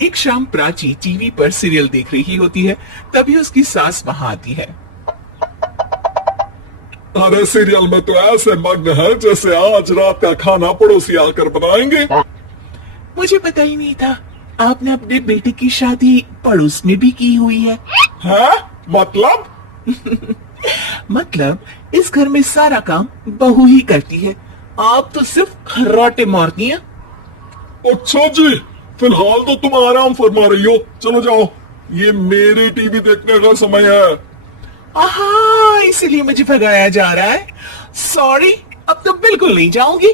एक शाम प्राची टीवी पर सीरियल देख रही होती है। तभी उसकी सास वहां आती है। अरे सीरियल में तो ऐसे मग्न है जैसे आज रात का खाना पड़ोसी आकर बनाएंगे। मुझे पता ही नहीं था आपने अपने बेटे की शादी पड़ोस में भी की हुई है। हैं? मतलब? मतलब इस घर में सारा काम बहू ही करती है, आप तो सिर्फ खर्राटे मारती हैं। अच्छा जी, फिलहाल तो तुम आराम फरमा रही हो, चलो जाओ, ये मेरी टीवी देखने का समय है। आहा, इसलिए मुझे भगाया जा रहा है। सॉरी, अब तो बिल्कुल नहीं जाऊंगी।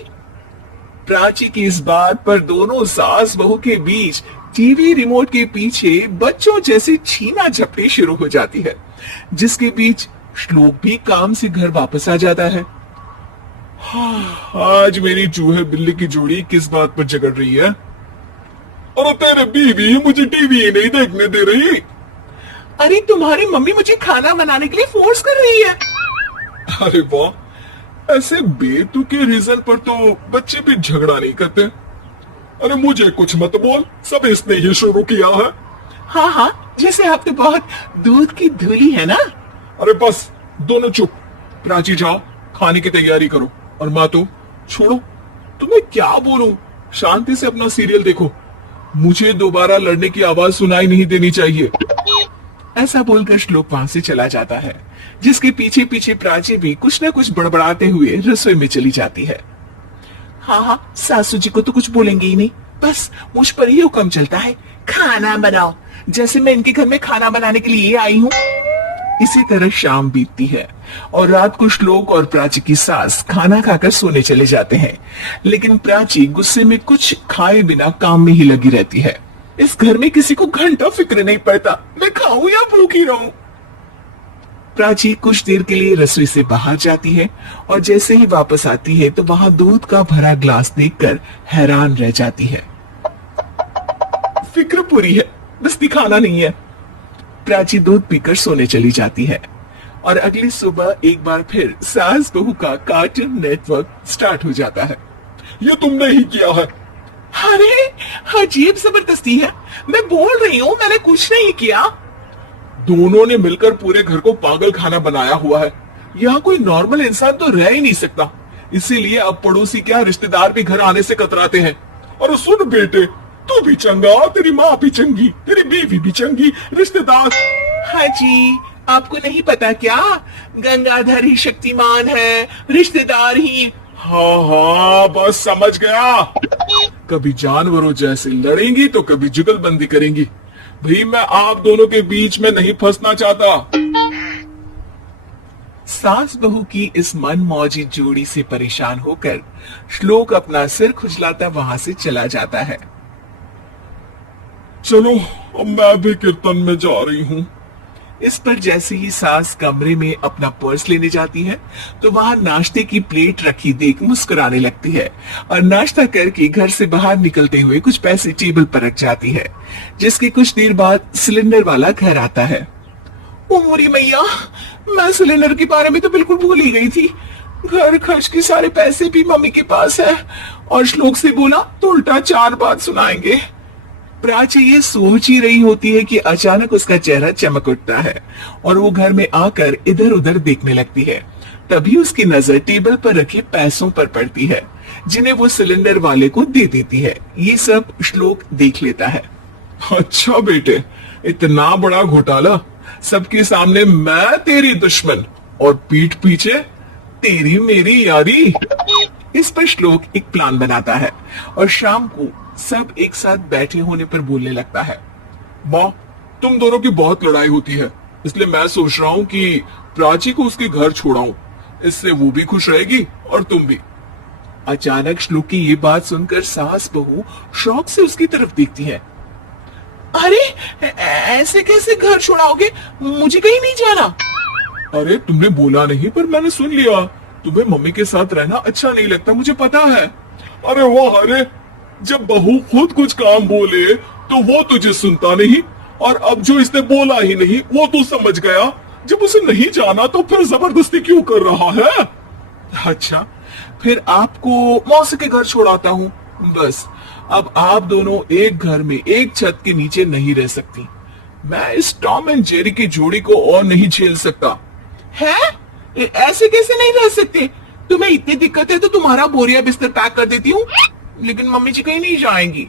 प्राची की इस बात पर दोनों सास बहू के बीच टीवी रिमोट के पीछे बच्चों जैसे छीना झपटी शुरू हो जाती है, जिसके बीच श्लोक भी काम से घर वापस आ जाता है। आज मेरी चूहे बिल्ली की जोड़ी किस बात पर झगड़ रही है? अरे तेरे बीवी मुझे टीवी ही नहीं देखने दे रही। अरे तुम्हारी मम्मी मुझे खाना बनाने के लिए फोर्स कर रही है। अरे वाह, ऐसे बेतुके रीजन पर तो बच्चे भी झगड़ा नहीं करते। अरे मुझे कुछ मत बोल, सब इसने ही शुरू किया है। हाँ हाँ, जैसे आप तो बहुत दूध की धूली है ना। अरे बस, दोनों चुप। प्राची जाओ, खाने की तैयारी करो। और माँ तो छोड़ो, तुम्हें क्या बोलूं, शांति से अपना सीरियल देखो, मुझे दोबारा लड़ने की आवाज सुनाई नहीं देनी चाहिए। ऐसा बोलकर श्लोक वहां से चला जाता है, जिसके पीछे पीछे प्राची भी कुछ न कुछ बड़बड़ाते हुए रसोई में चली जाती है। हाँ हाँ, सासू जी को तो कुछ बोलेंगे ही नहीं, बस मुझ पर ही हुक्म चलता है, खाना बनाओ, जैसे मैं इनके घर में खाना बनाने के लिए आई हूँ। इसी तरह शाम बीतती है और रात को श्लोक और प्राची की सास खाना खाकर सोने चले जाते हैं, लेकिन प्राची गुस्से में कुछ खाए बिना काम में ही लगी रहती है। इस घर में किसी को घंटा फिक्र नहीं पड़ता, मैं खाऊं या भूखी रहूं। प्राची कुछ देर के लिए रसोई से बाहर जाती है और जैसे ही वापस आती है तो वहां दूध का भरा ग्लास देखकर हैरान रह जाती है। फिक्र पूरी है, बस दिखाना नहीं है। प्राची दूध पीकर सोने चली जाती है और अगली सुबह एक बार फिर सास बहू का कार्टून नेटवर्क स्टार्ट हो जाता है। ये तुमने ही किया है। अरे अजीब जबरदस्ती है, मैं बोल रही हूँ मैंने कुछ नहीं किया। दोनों ने मिलकर पूरे घर को पागल खाना बनाया हुआ है। यहाँ कोई नॉर्मल इंसान तो रह ही नहीं सकता, इसीलिए अब पड़ोसी क्या रिश्तेदार भी घर आने से कतराते हैं। और सुन बेटे, तू भी चंगा, तेरी माँ भी चंगी, तेरी बीवी भी चंगी, रिश्तेदार। हाँ जी, आपको नहीं पता क्या, गंगाधर ही शक्तिमान है, रिश्तेदार ही। हाँ हाँ, बस समझ गया। कभी जानवरों जैसे लड़ेंगी तो कभी जुगलबंदी करेंगी। भाई मैं आप दोनों के बीच में नहीं फंसना चाहता। सास बहू की इस मन मौजी जोड़ी से परेशान होकर श्लोक अपना सिर खुजलाता वहां से चला जाता है। चलो अब मैं भी कीर्तन में जा रही हूँ। इस पर जैसे ही सास कमरे में अपना पर्स लेने जाती है तो वहां नाश्ते की प्लेट रखी देख मुस्कुराने लगती है और नाश्ता करके घर से बाहर निकलते हुए कुछ पैसे टेबल पर रख जाती है, जिसके कुछ देर बाद सिलेंडर वाला घर आता है। ओ मोरी मैया, मैं सिलेंडर के बारे में तो बिल्कुल भूल ही गई थी। घर खर्च के सारे पैसे भी मम्मी के पास है और श्लोक से बोला तो उल्टा 4 बात सुनाएंगे। प्राची ये सोच ही रही होती है कि अचानक उसका चेहरा चमक उठता है और वो घर में आकर इधर उधर देखने लगती है। तभी उसकी नजर टेबल पर रखे पैसों पर पड़ती है, जिन्हें वो सिलेंडर वाले को दे देती है। ये सब श्लोक देख लेता है। अच्छा बेटे, इतना बड़ा घोटाला, सबके सामने मैं तेरी दुश्मन और पीठ पीछे तेरी मेरी यारी। इस पर श्लोक एक प्लान बनाता है और शाम को सब एक साथ बैठे होने पर बोलने लगता है। माँ, तुम दोनों की बहुत लड़ाई होती है, इसलिए मैं सोच रहा हूँ कि प्राची को उसके घर छोड़ाऊं, इससे वो भी खुश रहेगी और तुम भी। अचानक श्लोक की ये बात सुनकर सास बहू शौक से उसकी तरफ देखती है। अरे ऐसे कैसे घर छोड़ाओगे, मुझे कहीं नहीं जाना। अरे तुमने बोला नहीं पर मैंने सुन लिया, तुम्हें मम्मी के साथ रहना अच्छा नहीं लगता, मुझे पता है। अरे वाह, अरे जब बहू खुद कुछ काम बोले तो वो तुझे सुनता नहीं, और अब जो इसने बोला ही नहीं वो तू समझ गया। जब उसे नहीं जाना तो फिर जबरदस्ती क्यों कर रहा है? अच्छा, फिर आपको मौसी के घर छोड़ाता हूँ, बस अब आप दोनों एक घर में एक छत के नीचे नहीं रह सकती। मैं इस टॉम एंड जेरी की जोड़ी को और नहीं झेल सकता। है? ऐसे कैसे नहीं रह सकते? तुम्हें इतनी दिक्कत है तो तुम्हारा बोरिया बिस्तर पैक कर देती हूँ, लेकिन मम्मी जी कहीं नहीं जाएंगी।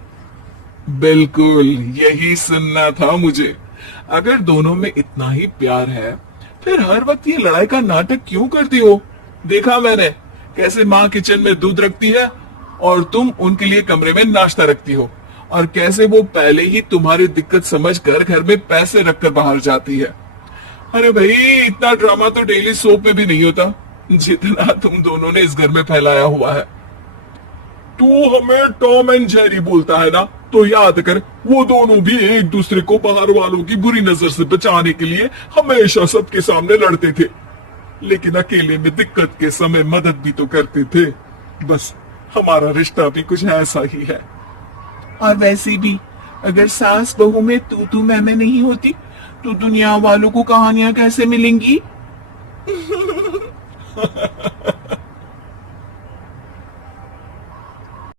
बिल्कुल यही सुनना था मुझे। अगर दोनों में इतना ही प्यार है फिर हर वक्त ये लड़ाई का नाटक क्यों करती हो? देखा मैंने कैसे माँ किचन में दूध रखती है और तुम उनके लिए कमरे में नाश्ता रखती हो, और कैसे वो पहले ही तुम्हारी दिक्कत समझकर घर में पैसे रखकर बाहर जाती है। अरे भाई, इतना ड्रामा तो डेली सोप में भी नहीं होता जितना तुम दोनों ने इस घर में फैलाया हुआ है। तू हमें टॉम एंड जेरी बोलता है ना, तो याद कर वो दोनों भी एक दूसरे को बाहर वालों की बुरी नजर से बचाने के लिए हमेशा सबके सामने लड़ते थे, लेकिन अकेले में दिक्कत के समय मदद भी तो करते थे। बस हमारा रिश्ता भी कुछ ऐसा ही है। और वैसे भी अगर सास बहू में तू मैं नहीं होती तो दुनिया वालों को कहानियां कैसे मिलेंगी?